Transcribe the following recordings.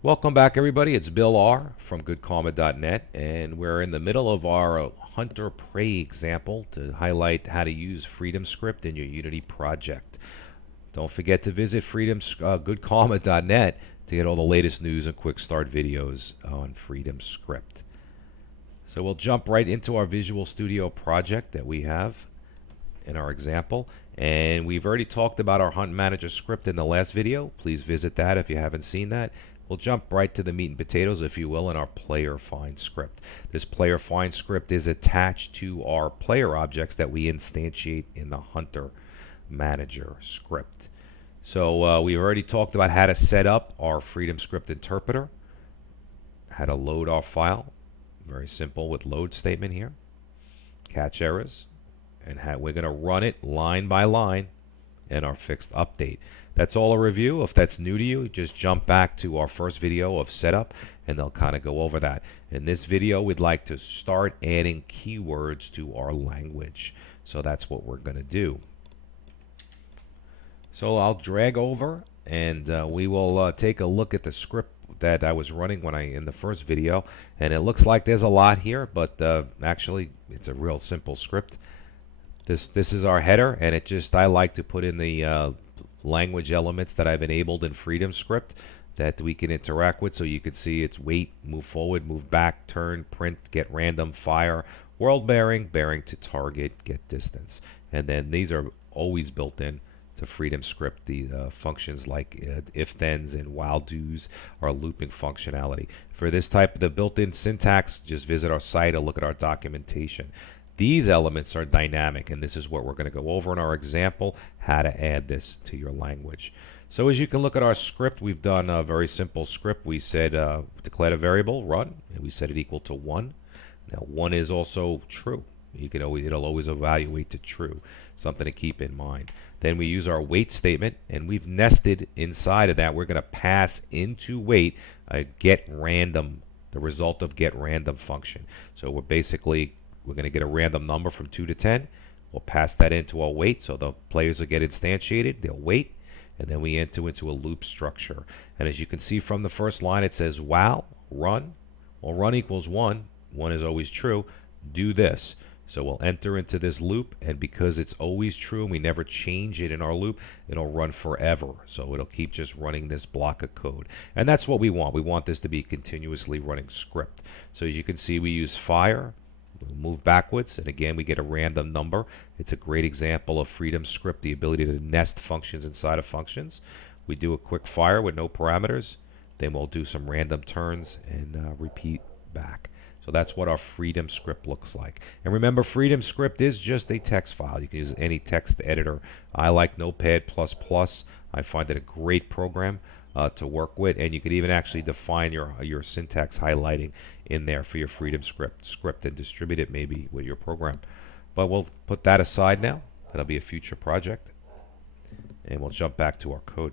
Welcome back, everybody. It's Bill R. from GoodKarma.net, and we're in the middle of our hunter-prey example to highlight how to use FreedomScript in your Unity project. Don't forget to visit GoodKarma.net to get all the latest news and quick start videos on FreedomScript. So we'll jump right into our Visual Studio project that we have in our example. And we've already talked about our Hunt Manager script in the last video. Please visit that if you haven't seen that. We'll jump right to the meat and potatoes, if you will, in our player find script. This player find script is attached to our player objects that we instantiate in the Hunter Manager script. So we've already talked about how to set up our FreedomScript interpreter, how to load our file. Very simple with load statement here. Catch errors. And we're going to run it line by line in our fixed update. That's all a review. If that's new to you, just jump back to our first video of setup and they'll kind of go over that. In this video, we'd like to start adding keywords to our language. So that's what we're going to do. So I'll drag over and we will take a look at the script that I was running in the first video. And it looks like there's a lot here, but actually it's a real simple script. This is our header, and I like to put in the language elements that I've enabled in FreedomScript that we can interact with. So you can see it's wait, move forward, move back, turn, print, get random, fire, world bearing, bearing to target, get distance. And then these are always built in to FreedomScript. The functions like if-thens and while-dos are looping functionality. For this type of the built-in syntax, just visit our site or look at our documentation. These elements are dynamic, and this is what we're going to go over in our example, how to add this to your language. So as you can look at our script, we've done a very simple script. We said declared a variable, run, and we set it equal to 1. Now 1 is also true. It'll always evaluate to true, something to keep in mind. Then we use our wait statement, and we've nested inside of that. We're going to pass into wait a get random, the result of get random function. So we're going to get a random number from 2 to 10. We'll pass that into our wait, so the players will get instantiated. They'll wait, and then we enter into a loop structure. And as you can see from the first line, it says while run. Well, run equals 1. 1 is always true. Do this. So we'll enter into this loop, and because it's always true and we never change it in our loop, it'll run forever. So it'll keep just running this block of code. And that's what we want. We want this to be a continuously running script. So as you can see, we use fire. We'll move backwards, and again we get a random number. It's a great example of FreedomScript, the ability to nest functions inside of functions. We do a quick fire with no parameters, then we'll do some random turns and repeat back. So that's what our FreedomScript looks like. And remember, FreedomScript is just a text file. You can use any text editor. I like Notepad++. I find it a great program to work with, and you can even actually define your syntax highlighting in there for your FreedomScript and distribute it maybe with your program. But we'll put that aside now. That'll be a future project, and we'll jump back to our code.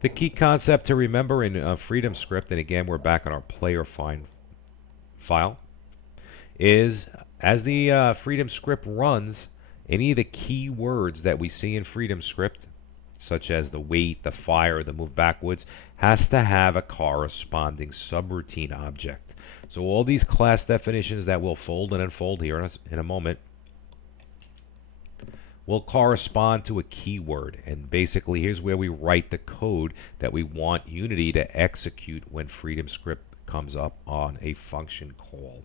The key concept to remember in FreedomScript, and again we're back on our player find file, is as the FreedomScript runs, any of the key words that we see in FreedomScript, such as the wait, the fire, the move backwards, has to have a corresponding subroutine object. So all these class definitions that we'll fold and unfold here in a moment will correspond to a keyword. And basically, here's where we write the code that we want Unity to execute when FreedomScript comes up on a function call.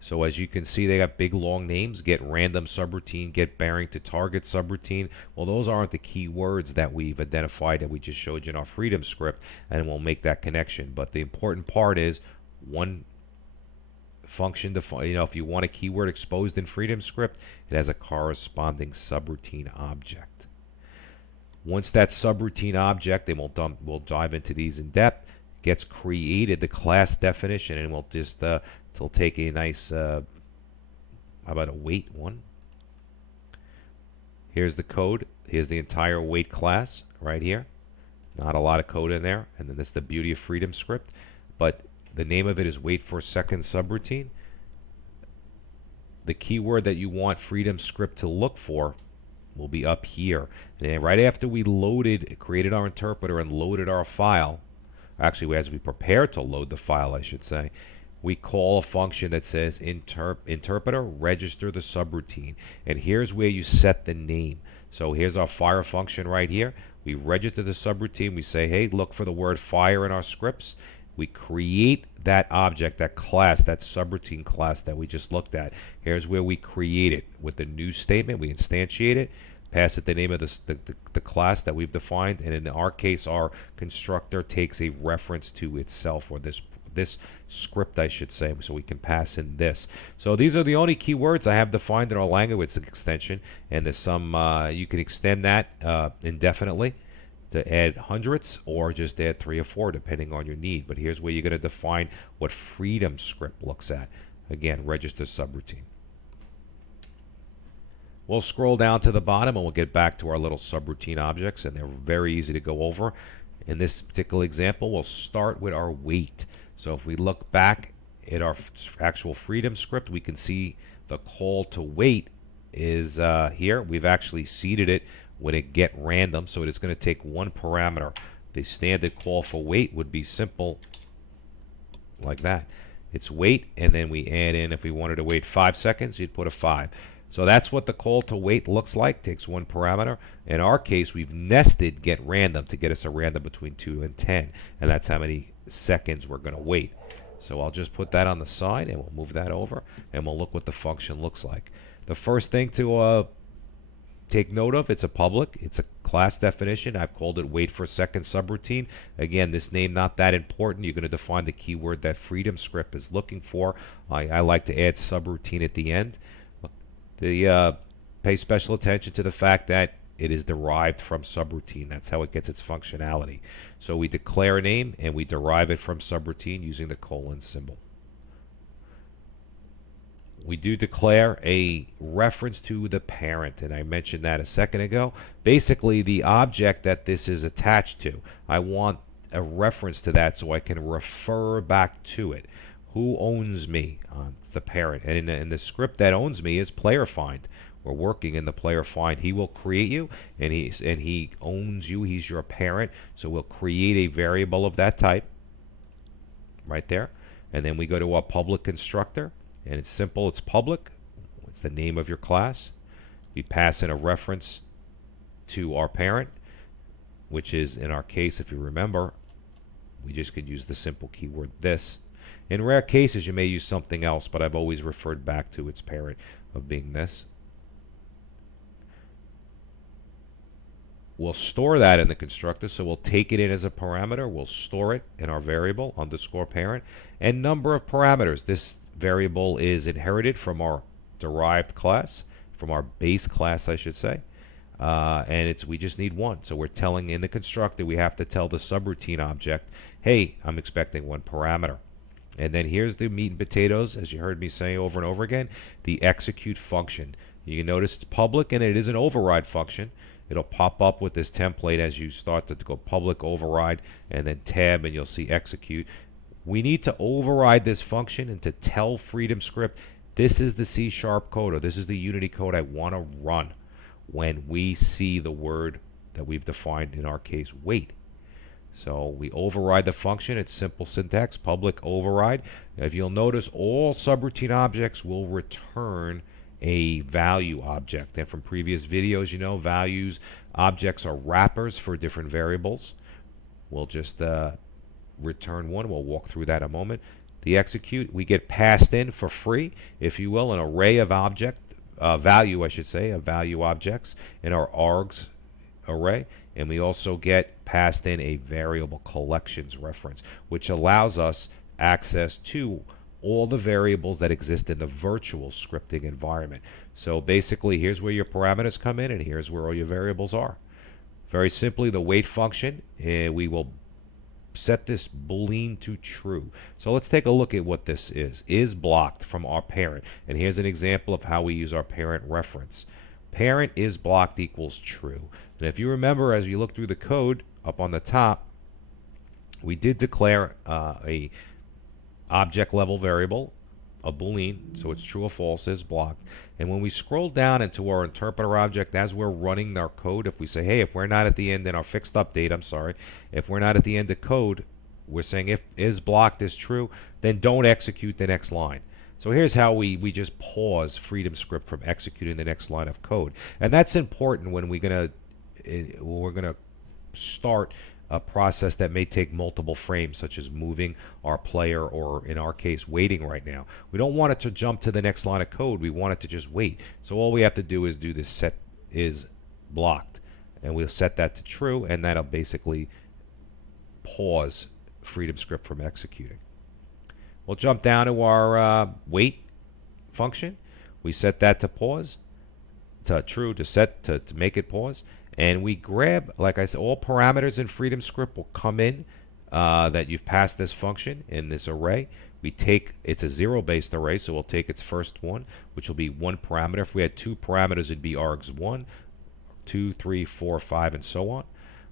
So as you can see, they got big long names: get random subroutine, get bearing to target subroutine. Well, those aren't the key words that we've identified that we just showed you in our FreedomScript, and we'll make that connection. But the important part is one function if you want a keyword exposed in FreedomScript, it has a corresponding subroutine object. Once that subroutine object, and we'll dive into these in depth, gets created, the class definition, and we'll just it'll take a nice, how about a wait one? Here's the code. Here's the entire wait class right here. Not a lot of code in there. And then this is the beauty of FreedomScript. But the name of it is wait for second subroutine. The keyword that you want FreedomScript to look for will be up here. And then right after we created our interpreter and loaded our file, actually as we prepare to load the file, I should say, we call a function that says interpreter register the subroutine. And here's where you set the name. So here's our fire function right here. We register the subroutine. We say, hey, look for the word fire in our scripts. We create that object, that class, that subroutine class that we just looked at. Here's where we create it with the new statement. We instantiate it, pass it the name of the class that we've defined, and in our case, our constructor takes a reference to itself, or this script, I should say, so we can pass in this. So these are the only keywords I have defined in our language extension, and there's some, you can extend that indefinitely to add hundreds, or just add 3 or 4 depending on your need. But here's where you're going to define what freedom script looks at. Again, register subroutine. We'll scroll down to the bottom and we'll get back to our little subroutine objects, and they're very easy to go over. In this particular example, we'll start with our wait. So if we look back at our actual freedom script, we can see the call to wait is here. We've actually seeded it with a get random, so it's going to take one parameter. The standard call for wait would be simple like that. It's wait, and then we add in, if we wanted to wait 5 seconds, you'd put a 5. So that's what the call to wait looks like. Takes one parameter. In our case, we've nested get random to get us a random between 2 and 10, and that's how many seconds we're going to wait. So I'll just put that on the side, and we'll move that over, and we'll look what the function looks like. The first thing to take note of, it's a public, it's a class definition. I've called it wait for second subroutine. Again, this name not that important. You're going to define the keyword that freedom script is looking for. I like to add subroutine at the end. Pay special attention to the fact that it is derived from subroutine. That's how it gets its functionality. So we declare a name and we derive it from subroutine using the colon symbol. We do declare a reference to the parent, and I mentioned that a second ago. Basically, the object that this is attached to, I want a reference to that so I can refer back to it. Who owns me? The parent. And in the script that owns me is player find. We're working in the player find. He will create you, and he owns you. He's your parent. So we'll create a variable of that type right there. And then we go to our public constructor. And it's simple, it's public, it's the name of your class. We pass in a reference to our parent, which is, in our case, if you remember, we just could use the simple keyword this. In rare cases, you may use something else, but I've always referred back to its parent of being this. We'll store that in the constructor, so we'll take it in as a parameter. We'll store it in our variable, underscore parent, and number of parameters. This variable is inherited from our derived class, from our base class, I should say, and we just need one. So we're telling in the constructor, we have to tell the subroutine object, hey, I'm expecting one parameter. And then here's the meat and potatoes, as you heard me say over and over again, the execute function. You can notice it's public, and it is an override function. It'll pop up with this template as you start to go public override, and then tab, and you'll see execute. We need to override this function and to tell freedom script, this is the C# code, or this is the Unity code I want to run when we see the word that we've defined, in our case, wait. So we override the function. It's simple syntax, public override. Now, if you'll notice, all subroutine objects will return a value object. And from previous videos, you know, values objects are wrappers for different variables. We'll just return one. We'll walk through that in a moment. The execute, we get passed in for free, if you will, an array of value, I should say, of value objects in our args array. And we also get passed in a variable collections reference, which allows us access to all the variables that exist in the virtual scripting environment. So basically, here's where your parameters come in, and here's where all your variables are. Very simply, the wait function, we will set this boolean to true. So let's take a look at what this is blocked from our parent. And here's an example of how we use our parent reference. Parent is blocked equals true. And if you remember, as you look through the code up on the top, we did declare a object level variable a Boolean, so it's true or false, is blocked. And when we scroll down into our interpreter object as we're running our code, if we say, hey, if we're not at the end in our fixed update, I'm sorry, if we're not at the end of code, we're saying if is blocked is true, then don't execute the next line. So here's how we just pause Freedom Script from executing the next line of code. And that's important when we're gonna start a process that may take multiple frames, such as moving our player, or in our case, waiting right now. We don't want it to jump to the next line of code. We want it to just wait. So all we have to do is do this set is blocked, and we'll set that to true, and that'll basically pause Freedom Script from executing. We'll jump down to our wait function. We set that to pause, to true, to make it pause. And we grab, like I said, all parameters in Freedom Script will come in that you've passed this function in this array. We take, it's a zero-based array, so we'll take its first one, which will be one parameter. If we had two parameters, it'd be args1, 2, 3, 4, 5, and so on.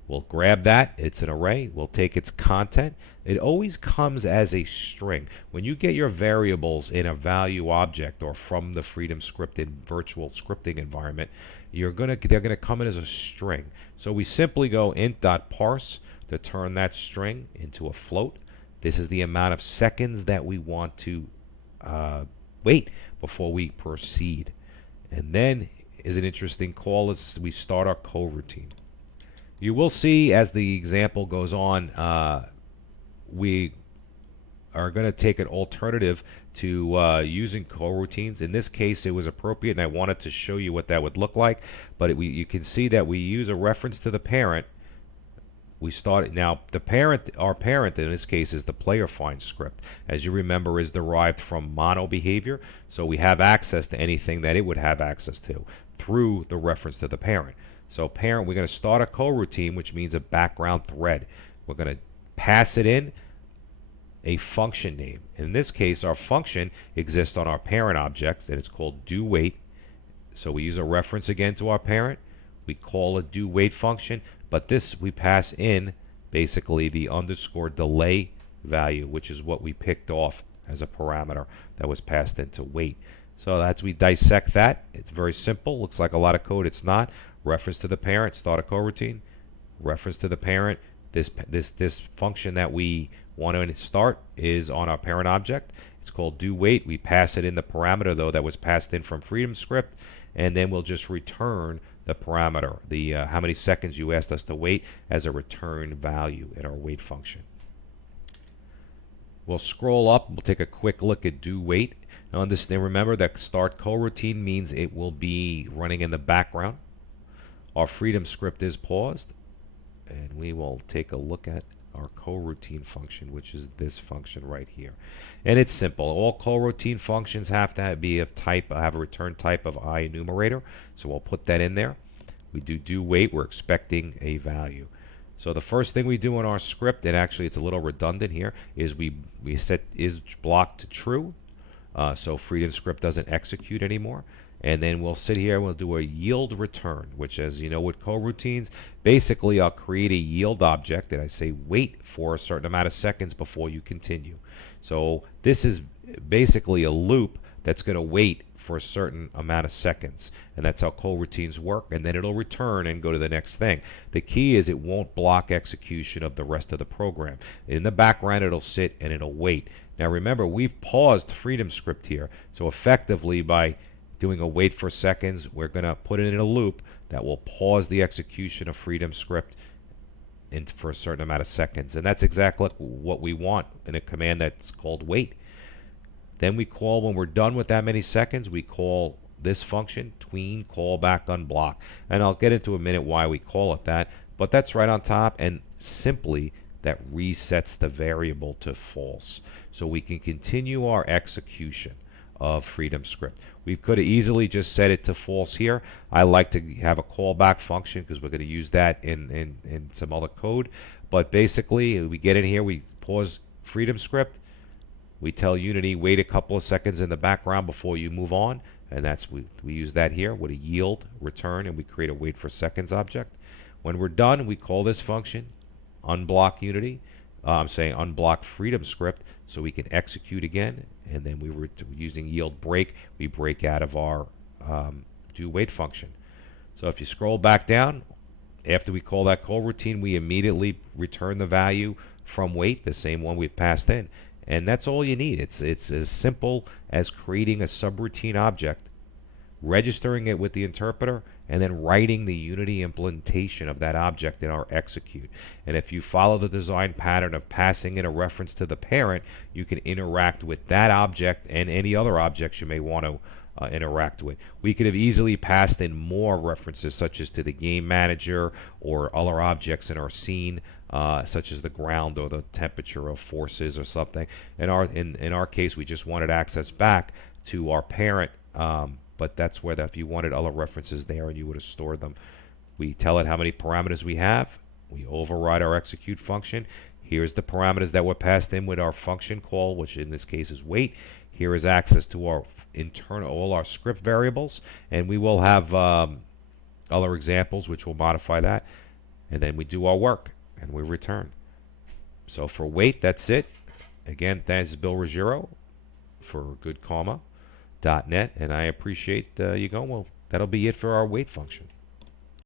We'll grab that. It's an array. We'll take its content. It always comes as a string. When you get your variables in a value object or from the Freedom Script in virtual scripting environment, they're gonna come in as a string. So we simply go int.parse to turn that string into a float. This is the amount of seconds that we want to wait before we proceed. And then is an interesting call as we start our coroutine. You will see as the example goes on, we are going to take an alternative to using coroutines. In this case, it was appropriate, and I wanted to show you what that would look like. But you can see that we use a reference to the parent. We start now. The parent, our parent in this case, is the player find script. As you remember, is derived from mono behavior, so we have access to anything that it would have access to through the reference to the parent. So parent, we're going to start a coroutine, which means a background thread. We're going to pass it in a function name. In this case, our function exists on our parent objects, and it's called doWait. So we use a reference again to our parent. We call a doWait function, but this we pass in basically the underscore delay value, which is what we picked off as a parameter that was passed into wait. So that's, we dissect that. It's very simple. Looks like a lot of code. It's not. Reference to the parent, start a coroutine. Reference to the parent. This function that we want to start is on our parent object. It's called doWait. We pass it in the parameter though that was passed in from Freedom Script, and then we'll just return the parameter, the how many seconds you asked us to wait, as a return value in our wait function. We'll scroll up. We'll take a quick look at doWait. Now understand, remember that start coroutine means it will be running in the background. Our Freedom Script is paused, and we will take a look at our coroutine function, which is this function right here. And it's simple. All coroutine functions have to be of type, have a return type of IEnumerator, so we'll put that in there. We do wait. We're expecting a value. So the first thing we do in our script, and actually it's a little redundant here, is we set is blocked to true, so Freedom Script doesn't execute anymore. And then we'll sit here and we'll do a yield return, which, as you know, with coroutines, basically I'll create a yield object and I say wait for a certain amount of seconds before you continue. So this is basically a loop that's going to wait for a certain amount of seconds, and that's how coroutines work. And then it'll return and go to the next thing. The key is it won't block execution of the rest of the program. In the background, it'll sit and it'll wait. Now remember, we've paused Freedom Script here, so effectively by doing a wait for seconds, we're going to put it in a loop that will pause the execution of Freedom Script for a certain amount of seconds. And that's exactly what we want in a command that's called wait. Then we call, when we're done with that many seconds, we call this function, tween callback unblock. And I'll get into a minute why we call it that, but that's right on top, and simply that resets the variable to false. So we can continue our execution of Freedom Script. We could have easily just set it to false here. I like to have a callback function because we're going to use that in some other code. But basically, we get in here, we pause Freedom Script, we tell Unity wait a couple of seconds in the background before you move on, and that's we use that here with a yield return, and we create a wait for seconds object. When we're done, we call this function unblock Unity. I'm saying unblock Freedom Script, so we can execute again, and then we were using yield break, we break out of our do wait function. So if you scroll back down, after we call that call routine, we immediately return the value from wait, the same one we've passed in. And that's all you need. It's as simple as creating a subroutine object, registering it with the interpreter, and then writing the Unity implementation of that object in our execute. And if you follow the design pattern of passing in a reference to the parent, you can interact with that object and any other objects you may want to interact with. We could have easily passed in more references, such as to the game manager or other objects in our scene, such as the ground or the temperature of forces or something. In our case, we just wanted access back to our parent, but that's where if you wanted other references there and you would have stored them. We tell it how many parameters we have. We override our execute function. Here's the parameters that were passed in with our function call, which in this case is wait. Here is access to our internal, all our script variables, and we will have other examples which will modify that. And then we do our work and we return. So for wait, that's it. Again, thanks Bill Ruggiero for goodkarma.net, and I appreciate you going. Well, that'll be it for our wait function.